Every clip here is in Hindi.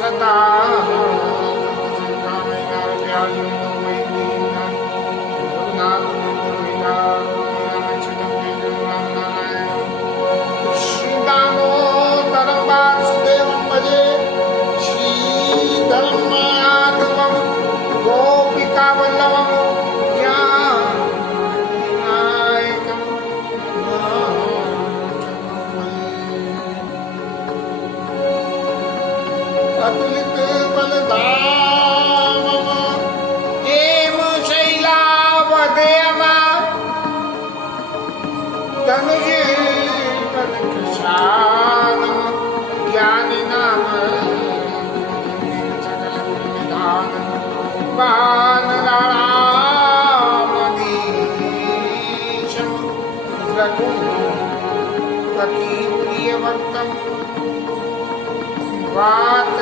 सदा अतुलित बलधाम हेम शैलावदेम तनुज प्रसादम ज्ञानी नाम सकल निधान वानरामदीशम रघुपति प्रियवक्तम बात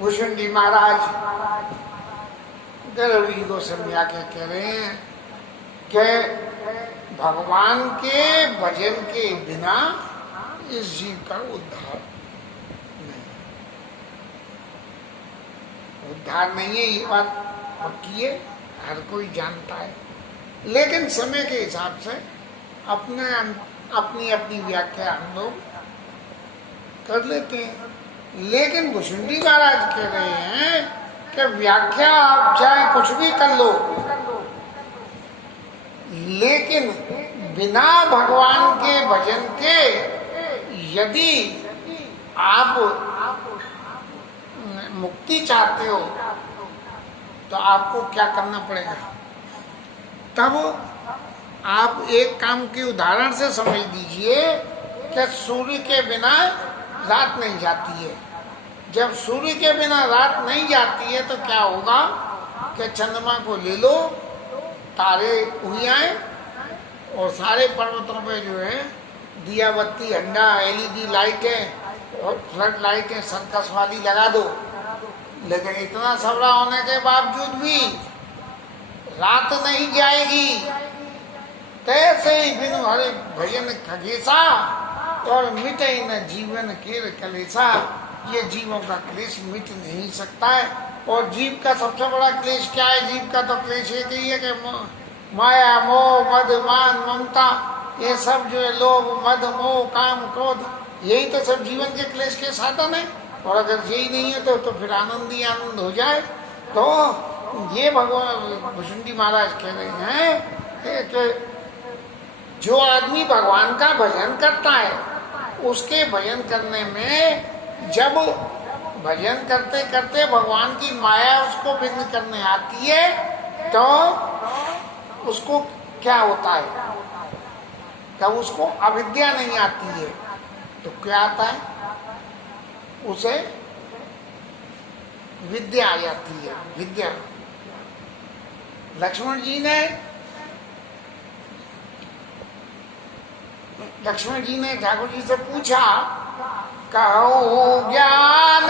भूषुंडी महाराज गरुड़ी गोस्वामी आके कह रहे हैं कि भगवान के भजन के बिना इस जीव का उद्धार नहीं। उद्धार नहीं है, ये बात पक्की है, हर कोई जानता है। लेकिन समय के हिसाब से अपनी अपनी व्याख्या हम लोग कर लेते हैं। लेकिन भुसुंडी महाराज कह रहे हैं कि व्याख्या आप चाहे कुछ भी कर लो, लेकिन बिना भगवान के भजन के यदि आप मुक्ति चाहते हो तो आपको क्या करना पड़ेगा। तब आप एक काम की उदाहरण से समझ लीजिए कि सूर्य के बिना रात नहीं जाती है। जब सूर्य के बिना रात नहीं जाती है तो क्या होगा कि चंद्रमा को ले लो, तारे उड़ आए और सारे पर्वतों पे जो है दिया बत्ती, अंडा, एलईडी लाइटें और फ्लड लाइटें सर्कस वाली लगा दो। लेकिन इतना सबरा होने के बावजूद भी रात नहीं जाएगी। तैसे ही बिनु हरे भजन खगेसा और मिटे न जीवन केर कलेसा। ये जीवों का क्लेश मिट नहीं सकता है। और जीव का सबसे बड़ा क्लेश क्या है? जीव का तो क्लेश एक ही है कि माया, मोह, मद, मान, ममता, ये सब जो है लोभ, मद, मोह, काम, क्रोध, यही तो सब जीवन के क्लेश के साधन है। और अगर यही नहीं है तो फिर आनंद ही आनंद हो जाए। तो ये भगवान भुसुंडी महाराज कह रहे हैं कि जो आदमी भगवान का भजन करता है, उसके भजन करने में जब भजन करते करते भगवान की माया उसको भिन्न करने आती है तो उसको क्या होता है? तब उसको अविद्या नहीं आती है तो क्या आता है? उसे विद्या आ जाती है। विद्या। लक्ष्मण जी ने ठाकुर जी से पूछा, कहो ज्ञान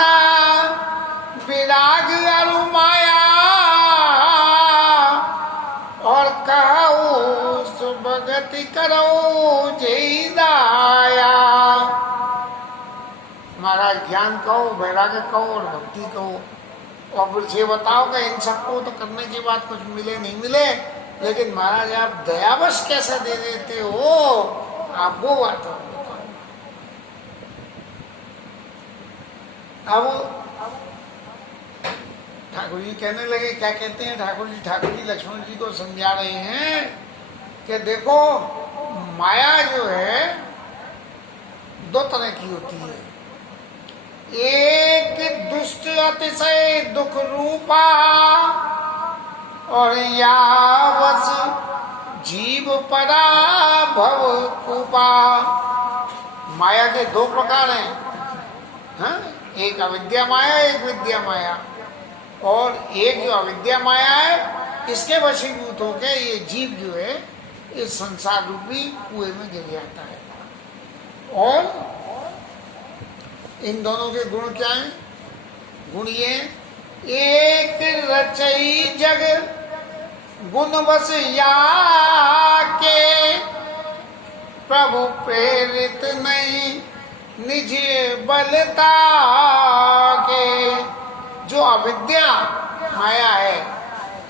विराग अरु माया और कहो सुभगति करो जय दाया। महाराज ज्ञान कहो, वैराग्य कहो और भक्ति कहो, और फिर ये बताओ कि इन सबको तो करने के बाद कुछ मिले नहीं मिले, लेकिन महाराज आप दयावश कैसे दे देते हो? आप वो बात बताओ। अब ठाकुर जी कहने लगे, क्या कहते हैं ठाकुर जी लक्ष्मण जी को समझा रहे हैं कि देखो माया जो है दो तरह की होती है। एक दुष्ट अतिशय दुख रूपा और यावस जीव परा भव कूपा। माया के दो प्रकार हैं, हाँ? एक अविद्या माया, एक विद्या माया। और एक जो अविद्या माया है, इसके वशीभूत होकर ये जीव जो है इस संसार रूपी कुएं में गिर जाता है। और इन दोनों के गुण क्या हैं? गुण ये, एक रचई जग गुण बस या के प्रभु प्रेरित नहीं निज बलता के। जो अविद्या माया है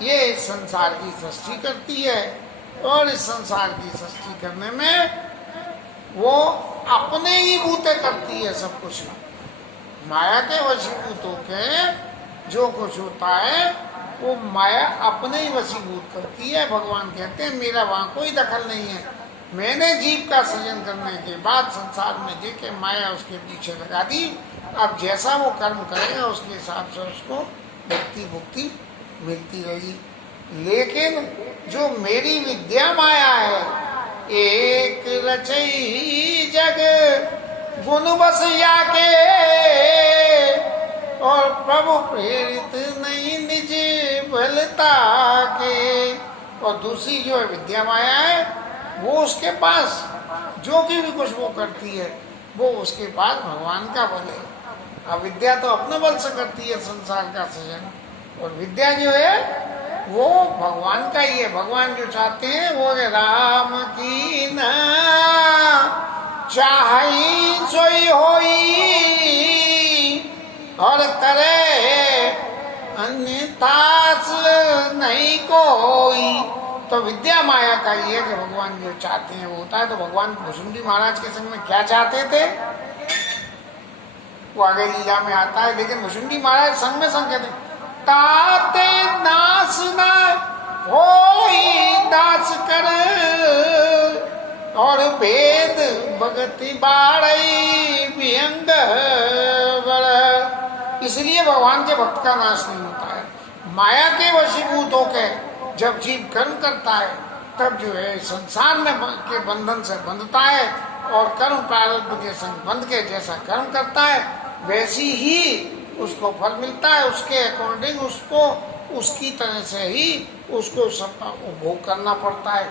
ये इस संसार की सृष्टि करती है, और इस संसार की सृष्टि करने में वो अपने ही बूते करती है सब कुछ। माया के वशीभूत होकर जो कुछ होता है वो माया अपने ही वशीभूत करती है। भगवान कहते हैं मेरा वहां कोई दखल नहीं है। मैंने जीव का सृजन करने के बाद संसार में देखे माया उसके पीछे लगा दी। अब जैसा वो कर्म करेगा उसके हिसाब से उसको मुक्ति मिलती रहेगी। लेकिन जो मेरी विद्या माया है, एक रचई जग गुण बस या के और प्रभु प्रेरित नहीं निज बलता के। और दूसरी जो है विद्या माया है, वो उसके पास जो भी कुछ वो करती है वो उसके पास भगवान का बल है। अविद्या तो अपने बल से करती है संसार का सृजन, और विद्या जो है वो भगवान का ही है। भगवान जो चाहते हैं वो है राम की न चाही सोई होई और करे अन्य तास नहीं कोई। तो विद्या माया का ये कि भगवान जो चाहते हैं वो होता है। तो भगवान भुसुंडी महाराज के संग में क्या चाहते थे वो आगे लीला में आता है। लेकिन भुसुंडी महाराज संग में संग कहते ताते नास न होई दास कर और भेद भगति बाड़ई विहंग बड़। इसलिए भगवान के भक्त का नाश नहीं होता है। माया के वशीभूत होकर जब जीव कर्म करता है तब जो है संसार में के बंधन से बंधता है और कर्म प्रारब्ध के संग बंध के जैसा कर्म करता है वैसी ही उसको फल मिलता है। उसके अकॉर्डिंग उसको उसकी तरह से ही उसको सबका उपभोग करना पड़ता है।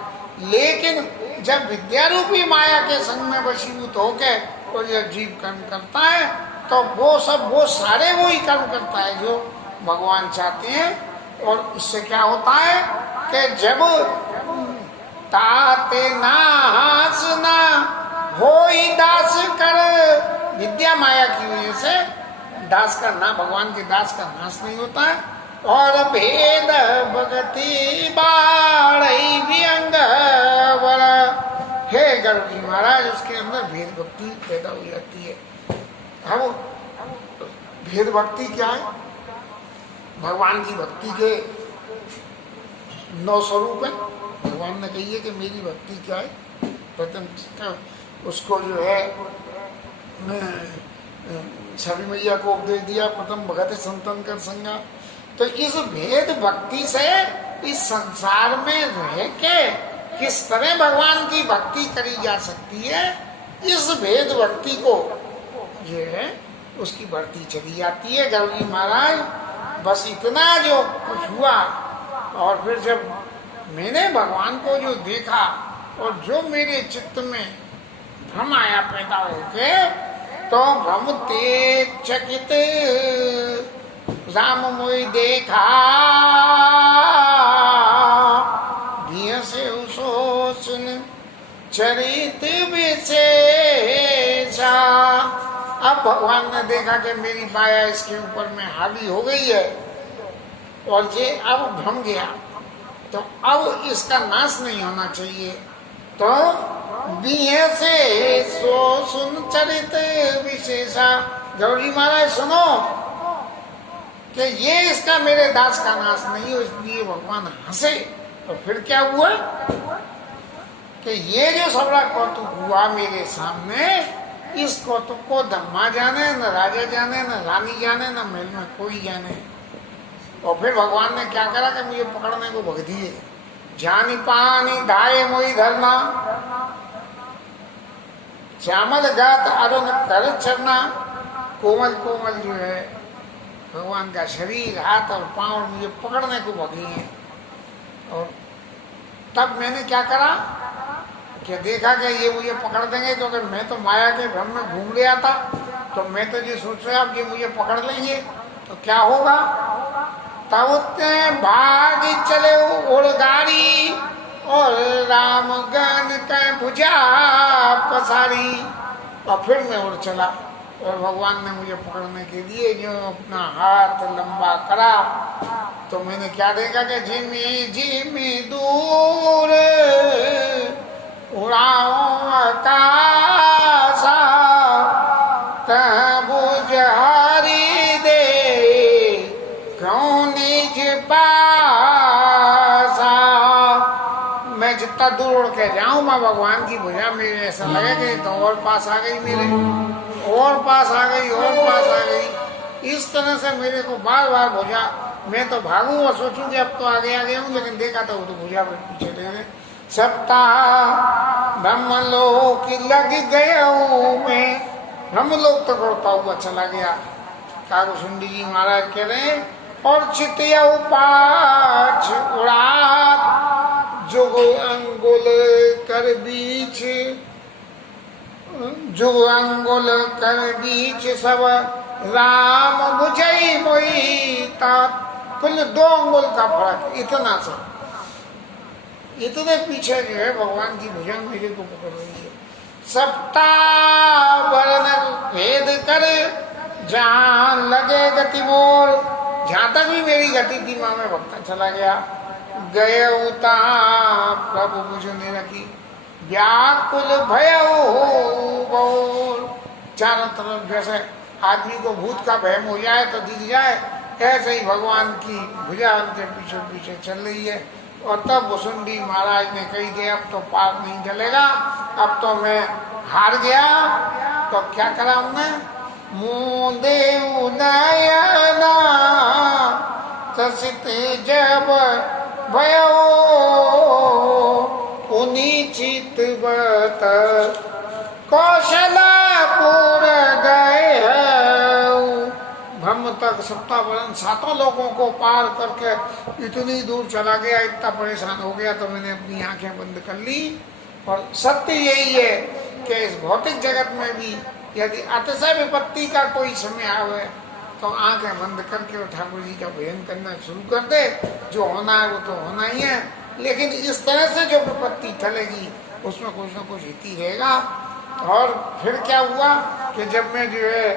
लेकिन जब विद्यारूपी माया के संग में वशीभूत होके और जब जीव कर्म करता है तो वो सारे वो ही कर्म करता है जो भगवान चाहते हैं। और इससे क्या होता है कि जब ताते नास ना होई दास कर, विद्या माया की वजह से दास का ना भगवान के दास का नाश नहीं होता है। और भेद भगति बाड़ई विहंग बड़। हे गरुड़ जी महाराज उसके अंदर भेद भक्ति पैदा हो जाती है। अब भेद भक्ति क्या है? भगवान की भक्ति के 9 स्वरूप है। भगवान ने कही है कि मेरी भक्ति क्या है। प्रथम उसको जो है छवि मैया को उपदेश दिया प्रथम भगत संतन कर संगा। तो इस भेद भक्ति से इस संसार में रह के किस तरह भगवान की भक्ति करी जा सकती है, इस भेद भक्ति को जो है उसकी बढ़ती चली जाती है। गरुड़ जी महाराज बस इतना जो कुछ हुआ और फिर जब मैंने भगवान को जो देखा और जो मेरे चित्त में भ्रम आया पैदा होके, तो भ्रम ते चकित राम मोई देखा दिया से सोचन चरित विशेषा। अब भगवान ने देखा कि मेरी माया इसके ऊपर में हावी हो गई है और ये अब भ्रम गया, तो अब इसका नाश नहीं होना चाहिए। तो दिए से सो सुन चरित विशेषा। गरुड़ जी महाराज सुनो कि ये इसका मेरे दास का नाश नहीं हो, इसलिए भगवान हंसे। तो फिर क्या हुआ कि ये जो सबरा कौतुक हुआ मेरे सामने, इस कौतुक को धम्मा जाने, न राजा जाने, न रानी जाने, न महल में कोई जाने। और फिर भगवान ने क्या करा कि मुझे पकड़ने को भग दिए। जानी पानी धाये मोई धरना, श्यामल गात अरुण कर चरना। कोमल कोमल जो है भगवान का शरीर, हाथ और पांव मुझे पकड़ने को भगी हैं। और तब मैंने क्या करा कि देखा कि ये मुझे पकड़ देंगे, क्योंकि मैं तो माया के भ्रम में घूम रहा था। तो मैं तो ये सोच रहा अब ये मुझे पकड़ लेंगे तो क्या होगा। तब भाग चले उड़ गाड़ी और राम गन के भुजा पसारी। और फिर मैं उड़ चला और भगवान ने मुझे पकड़ने के लिए जो अपना हाथ लंबा करा, तो मैंने क्या देखा कि जिमी जिमी दूर उड़ाओ आकाशा, तबुझ हरि दे क्यों निज पासा। मैं जितना दूर उड़ के जाऊं मैं भगवान की भुजा मेरे ऐसा लगे कि तो और पास आ गई, मेरे और पास आ गई, और पास आ गई। इस तरह से मेरे को बार बार भुजा, मैं तो भागू और सोचूं कि अब तो आगे आ गया हूँ, लेकिन देखा तो वो तो भुजा पीछे ले गए। सप्ताह ब्रह्मलोक लग गया हूँ मैं, ब्रह्मलोक तक उड़ता हुआ चला गया। काकुशुंडी जी महाराज कह रहे हैं और चितिया पाछ उड़ात, जुग अंगुल कर बीच, जुग अंगुल कर बीच सब राम बुझई मोई तात। कुल 2 अंगुल का फर्क, इतना सा, इतने पीछे जो है भगवान की भुजा मेरे को पकड़ रही है। सप्ता वर्ण भेद कर जहाँ लगे गति मोर, जहां तक भी मेरी गति थी वहां में भक्ता चला गया। गए उता प्रभु मुझे रखी, व्याकुल भय हो, चारों तरफ जैसे आदमी को भूत का भय हो जाए तो दिख जाए, ऐसे ही भगवान की भुजा उनके पीछे पीछे चल रही है। और तब भुसुंडी महाराज ने कही कि अब तो पार नहीं चलेगा, अब तो मैं हार गया। तो क्या करा हमने, मूंदे नयना कसित जब भयो, चितवत कौशलपुर गए ब्रह्म तक 7 वर्ष 7 लोगों को पार करके इतनी दूर चला गया, इतना परेशान हो गया तो मैंने अपनी आंखें बंद कर ली। और सत्य यही है कि इस भौतिक जगत में भी यदि अतिशय विपत्ति का कोई समय आवे तो आंखें बंद करके ठाकुर जी का भजन करना शुरू कर दे। जो होना है वो तो होना ही है, लेकिन इस तरह से जो विपत्ति चलेगी उसमें कुछ ना कुछ हित ही रहेगा। और फिर क्या हुआ कि जब मैं जो है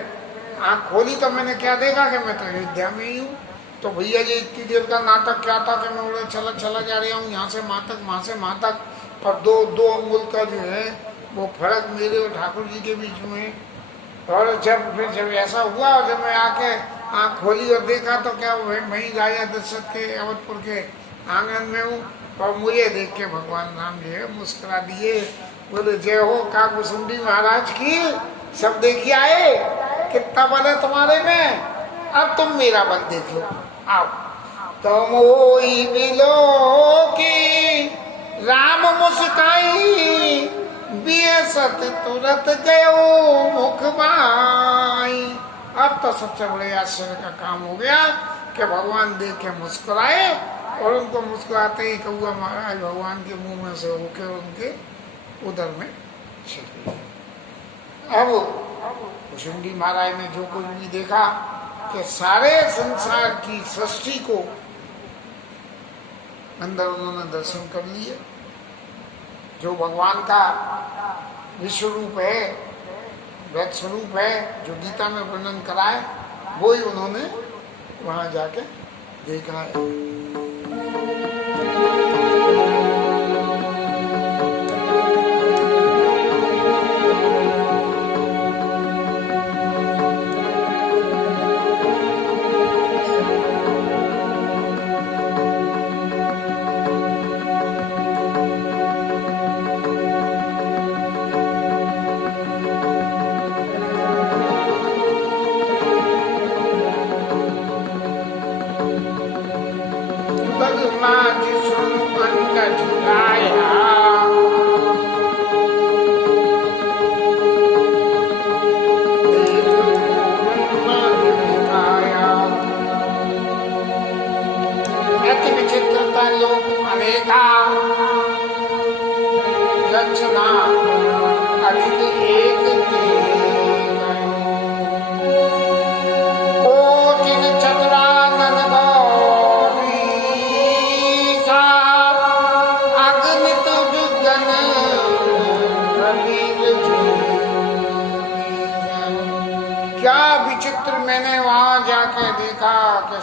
आँख खोली तो मैंने क्या देखा कि मैं तो अयोध्या में ही हूँ। तो भैया जी इतनी देर का नाटक क्या था कि मैं उड़े चला जा रहा हूँ, यहाँ से वहाँ तक, वहाँ से वहाँ तक, और दो अंगुल का जो है वो फर्क मेरे और ठाकुर जी के बीच में। और जब ऐसा हुआ और जब मैं आके आँख खोली और देखा तो क्या वही राजा दशरथ के अवधपुर के आंगन में हूँ। और मुझे देख के भगवान राम जो है मुस्कुरा दिए, बोले जय हो काकुसुंडी महाराज की, सब देखिए आए, कितना बल है तुम्हारे में, अब तुम मेरा बल देख लो, आओ। तुम ओई बिलो की राम मुस्काई, बेसत तुरंत गयो मुख माई। अब तो सबसे बड़े आश्चर्य का काम हो गया कि भगवान देख के मुस्कुराए, और उनको मुस्कुराते ही कौआ महाराज भगवान के मुंह में से होके उनके उधर में चले। अब भुसुंडी महाराज ने जो कुछ भी देखा कि सारे संसार की सृष्टि को अंदर उन्होंने दर्शन कर लिए। जो भगवान का विश्व रूप है, वैद स्वरूप है, जो गीता में वर्णन करा है, वो ही उन्होंने वहां जाके देखा है।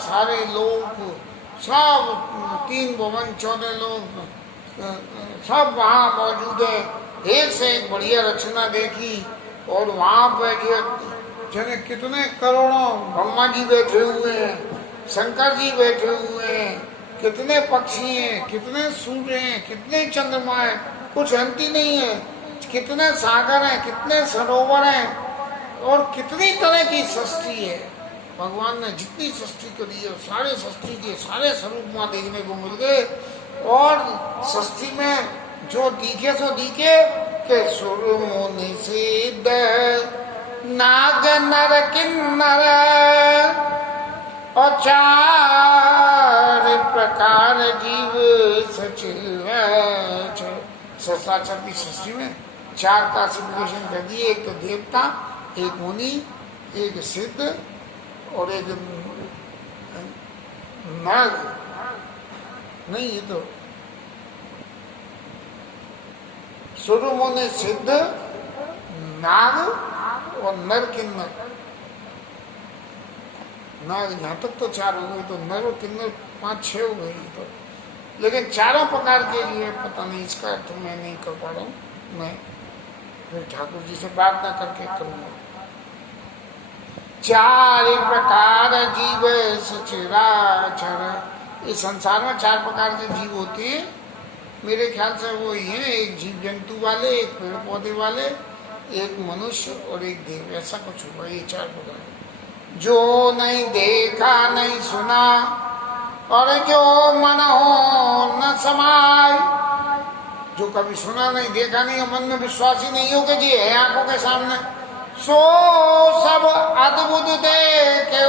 सारे लोग, सब 3 भुवन 14 लोग सब वहाँ मौजूद है। एक से एक बढ़िया रचना देखी। और वहाँ पे जो कितने करोड़ों ब्रह्मा जी बैठे हुए हैं, शंकर जी बैठे हुए हैं, कितने पक्षी हैं, कितने सूर्य हैं, कितने चंद्रमा हैं, कुछ अंत ही नहीं है। कितने सागर हैं, कितने सरोवर हैं, और कितनी तरह की सृष्टि है। भगवान ने जितनी सृष्टि करी है सारे सृष्टि के सारे स्वरूप वहाँ देखने को मिल गए। और सृष्टि में जो दिखे सो दिखे के सुर मुनि सिद्ध नाग नर किन्नर और 4 प्रकार जीव सचिव। सचराचर की सृष्टि में 4 क्लासिफिकेशन कर दिए, एक तो देवता, एक मुनि, एक सिद्ध और एक नाग। नहीं, ये तो सुर मुनि सिद्ध नाग और नर किन्नर। नाग यहाँ तक तो 4 हो गई, तो नर और किन्नर 5-6 हो गई। तो लेकिन चारों प्रकार के लिए पता नहीं, इसका अर्थ मैं नहीं कर पा रहा हूँ। मैं फिर ठाकुर जी से प्रार्थना करके करूँगा। 4 प्रकार जीव सचराचर। इस संसार में 4 प्रकार के जीव होते हैं, मेरे ख्याल से वो ही हैं, एक जीव जंतु वाले, एक पेड़ पौधे वाले, एक मनुष्य और एक देव, ऐसा कुछ होगा। ये 4 प्रकार। जो नहीं देखा नहीं सुना और जो मन हो न समाय। जो कभी सुना नहीं देखा नहीं और मन में विश्वास ही नहीं हो कि जी है आंखों के सामने, सो सब अद्भुत देखे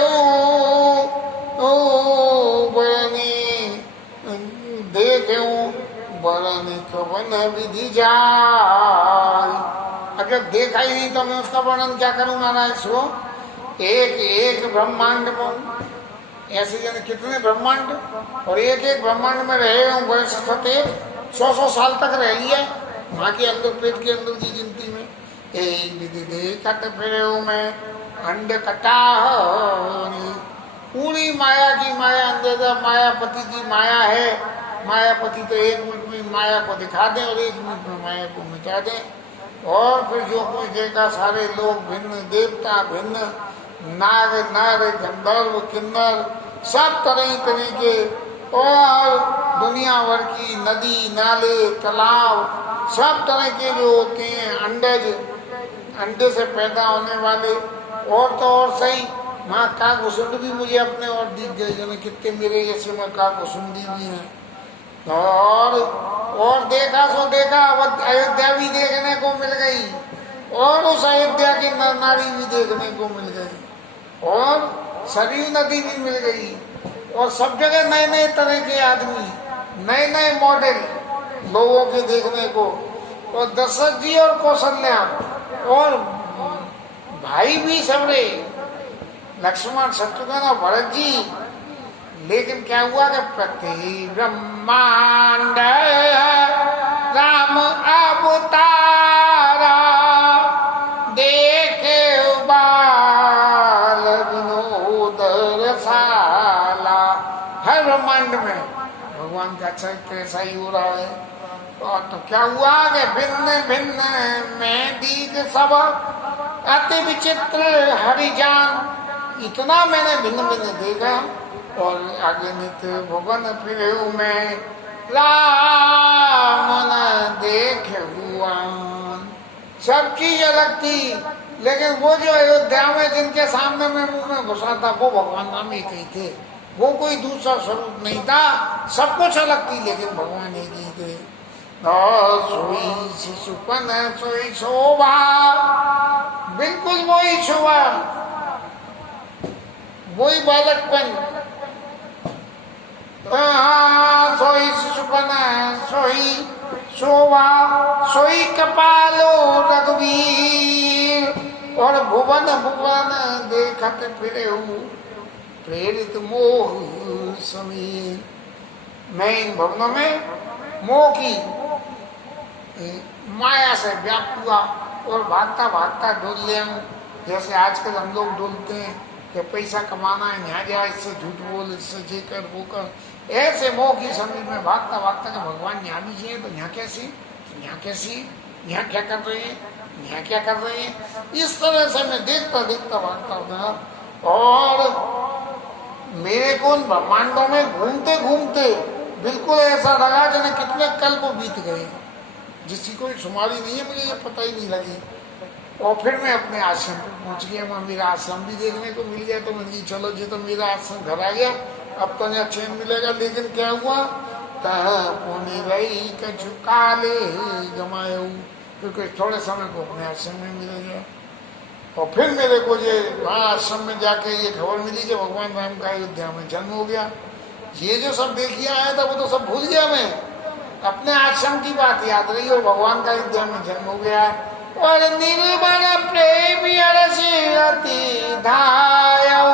बरनी कवन विधि जाय। अगर देखा ही नहीं तो मैं उसका वर्णन क्या करूं महाराज। सो एक एक ब्रह्मांड में ऐसे जन कितने ब्रह्मांड, और एक एक ब्रह्मांड में रहे हूँ वर्ष सतेज 100 साल तक रह लिया माँ के अंदर, पेट के अंदर की गिनती में। एक विधि देखत फिर मैं अंड कटा, पूरी माया की माया अंदर, मायापति की माया है। मायापति तो 1 मिनट में माया को दिखा दें और 1 मिनट में माया को मिटा दें। और फिर जो कुछ देखा, सारे लोग भिन्न, देवता भिन्न, नाग नर गंधर्व किन्नर सब तरह तरह के, और दुनिया भर की नदी नाले तालाब सब तरह के जो होते हैं, अंडज, अंडे से पैदा होने वाले। और तो और सही, माँ काकभुसुंड भी मुझे अपने और दिख गए, जो कितने मेरे जैसे में काकभुसुंडी भी हैं। और देखा सो देखा, अयोध्या भी देखने को मिल गई, और उस अयोध्या की नर नारी भी देखने को मिल गई, और सरयू नदी भी मिल गई, और सब जगह नए नए तरह के आदमी, नए नए मॉडल लोगों के देखने को। और दशरथ जी और कौशल्या और भाई भी सबरे, लक्ष्मण शत्रुघ्न और भरत जी। लेकिन क्या हुआ कि प्रति ब्रह्मांड राम अवतारा, देखे बाल विनोद रसाला। हर ब्रह्मांड में भगवान का चरित्र ऐसा ही हो रहा है। और तो क्या हुआ कि भिन्न भिन्न में दीग सब अति विचित्र हरिजान। इतना मैंने भिन्न भिन्न देखा, और आगे नित्य भुवन फिर में राम न देखे हुआ। सब चीज अलग थी, लेकिन वो जो अयोध्या में जिनके सामने में मुंह में घुसा था, वो भगवान नाम एक ही थे, वो कोई दूसरा स्वरूप नहीं था। सब कुछ अलग थी, लेकिन भगवान एक ही थे। सोई शिशुपन सोई शोभा, बिल्कुल वही शोभा, वही बालकपन। सोई शिशुपन सोई शोभा, सोई कपालो रघुवीर, और भुवन भुवन देखत फिरे प्रेरित मोह समीर। मैं इन भवनों में मोह की माया से व्याप्त हुआ और भागता भागता डोल लिया हूँ। जैसे आजकल हम लोग डोलते हैं कि पैसा कमाना है, यहाँ जा, इससे झूठ बोल, इससे ये कर वो कर, ऐसे मोह की समीर में भागता भागता कि भगवान यहाँ भी जिए तो यहाँ कैसी, यहाँ कैसी, यहाँ क्या कर रहे हैं, यहाँ क्या कर रहे हैं। इस तरह से मैं देखता देखता भागता था। और मेरे को उन ब्रह्मांडों में घूमते घूमते बिल्कुल ऐसा लगा जैसे कितने कल्प बीत गए, जिसकी कोई शुमारी नहीं है, मुझे ये पता ही नहीं लगी। और फिर मैं अपने आश्रम पर पहुंच गया। वहाँ मेरा आश्रम भी देखने को मिल गया, तो मैंने कहा चलो जी, तो मेरा आश्रम घर आ गया, अब तो यहाँ चैन मिलेगा। लेकिन क्या हुआ, पुण्य रही कछु काले गमाए, फिर कुछ थोड़े समय को अपने आश्रम में मिल गया। और फिर मेरे को ये वहाँ आश्रम में जाके ये खबर मिली कि भगवान राम का अयोध्या में जन्म हो गया। ये जो सब देखिए आया था वो तो सब भूल गया मैं, अपने आश्रम की बात याद रही, और भगवान का अयोध्या में जन्म हो गया। और निर्मल प्रेमी अति धायो,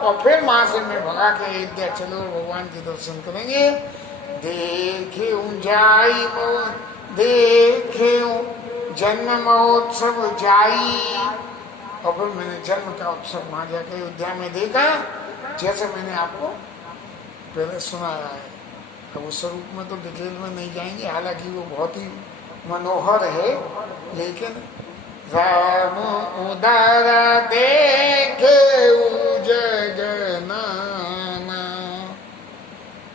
और फिर वहां से मैं भगा के अयोध्या चलो भगवान के दर्शन करेंगे। देखे जाई देखे जन्म महोत्सव जाई, और फिर मैंने जन्म का उत्सव वहां जाकर अयोध्या में देखा। जैसे मैंने आपको पहले सुनाया है। अब उस स्वरूप में तो डिटेल में नहीं जाएंगे, हालांकि वो बहुत ही मनोहर है, लेकिन राम उदर देखे जगनाना,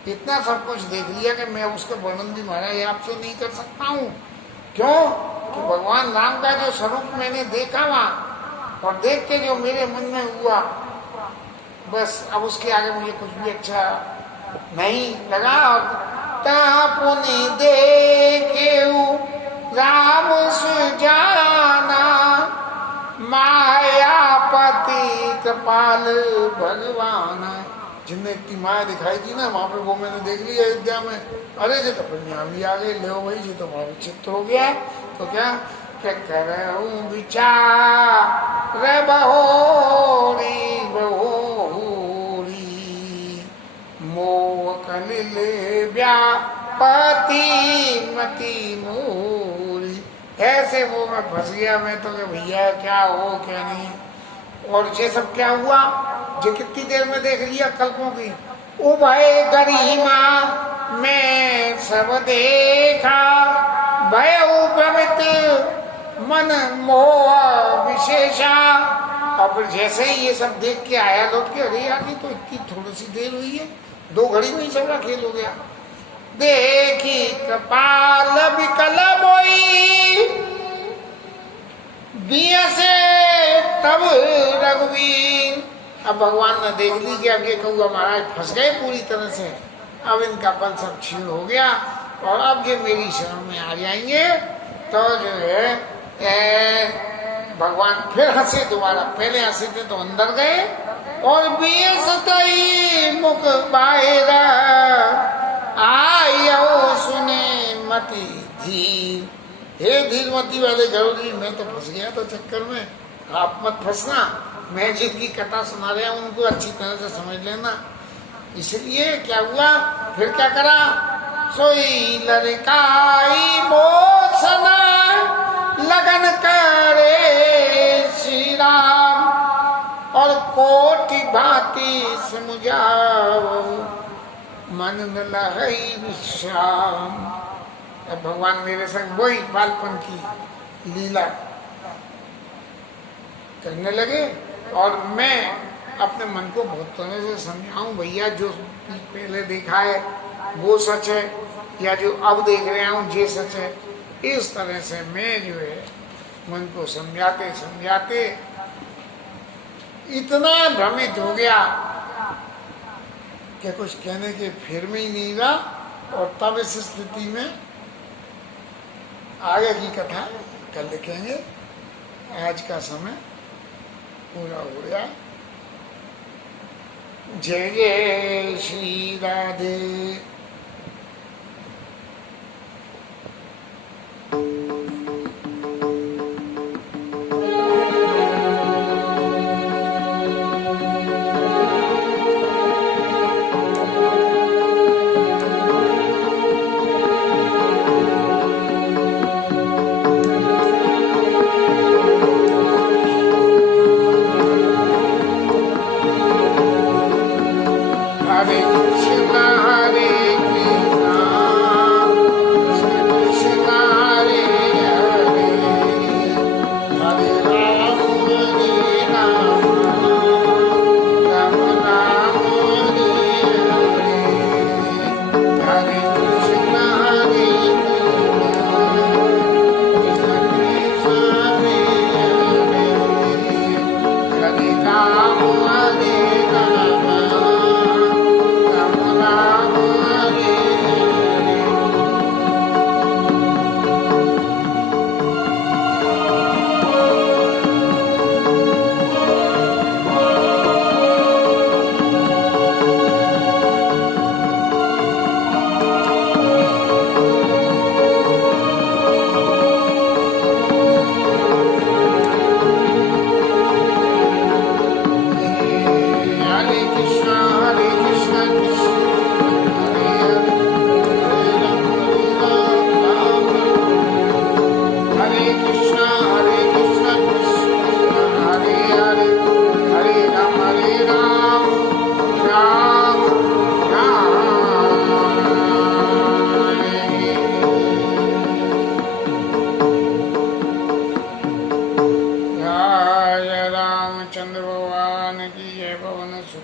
इतना सब कुछ देख लिया कि मैं उसका वर्णन भी महाराज आपसे नहीं कर सकता हूँ। क्यों कि भगवान राम का जो स्वरूप मैंने देखा वहाँ और देख के जो मेरे मन में हुआ, बस अब उसके आगे मुझे कुछ भी अच्छा नहीं लगा। और तापुनि देखे राम सुजाना, मायापति कृपाल भगवान। जिनने इतनी माया दिखाई थी ना वहां पे, वो मैंने देख लिया अयोध्या में। अरे जी तो फिर यहाँ भी आ गए, ले भाई जी तो बड़ा विचित्र हो गया। तो क्या करूं विचार बहोरी बहोरी, मोह कलिल व्यापति मति मोरी। ऐसे वो मैं फंस गया मैं तो, कि भैया क्या हो क्या नहीं। और ये सब क्या हुआ, जो कितनी देर में देख लिया कल्पों की। उभय गरिमा मैं सब देखा, भय भ्रमित मन मोह विशेषा। और फिर जैसे ही ये सब देख के आया लौट के, अरे यार ये तो इतनी थोड़ी सी देर हुई है, 2 घड़ी में ही सबका खेल हो गया। देखी कपाल विकल मोई, से तब रघुवीर। अब भगवान ने देख ली कि अब ये कौआ महाराज फंस गए पूरी तरह से, अब इनका बल सब छीन हो गया और अब ये मेरी शरण में आ जाएंगे। तो जो है भगवान फिर हंसे दोबारा, पहले हंसे थे तो अंदर गए और बेसतई मुख बाहर आयो सुने मति धीर। हे धीरमती वाले गरुड़ी, मैं तो फंस गया तो चक्कर में, आप मत फंसना। मैं जिनकी कथा सुना रहा हूँ उनको अच्छी तरह से समझ लेना। इसलिए क्या हुआ, फिर क्या करा, सोई लड़काई मोसना लगन करे श्री राम, और कोटि भांति समुझाओ मन न लहई विश्राम। अब भगवान मेरे संग वही बालपन की लीला करने लगे और मैं अपने मन को बहुत तरह से समझाऊं, भैया जो पहले देखा है वो सच है, या जो अब देख रहा हूँ ये सच है। इस तरह से मैं जो है मन को समझाते समझाते इतना भ्रमित हो गया कि कुछ कहने के फिर में ही नहीं रहा। और तब इस स्थिति में आगे की कथा कल लिखेंगे, आज का समय पूरा हो गया। जय जय श्री राधे। Hare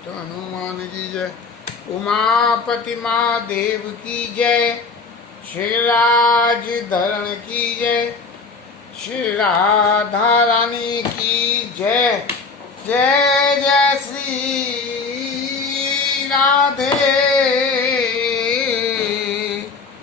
समर्थ हनुमान की जय। उमापति महादेव की जय। श्री राज धरण की जय। श्री राधा रानी की जय। जय जय श्री राधे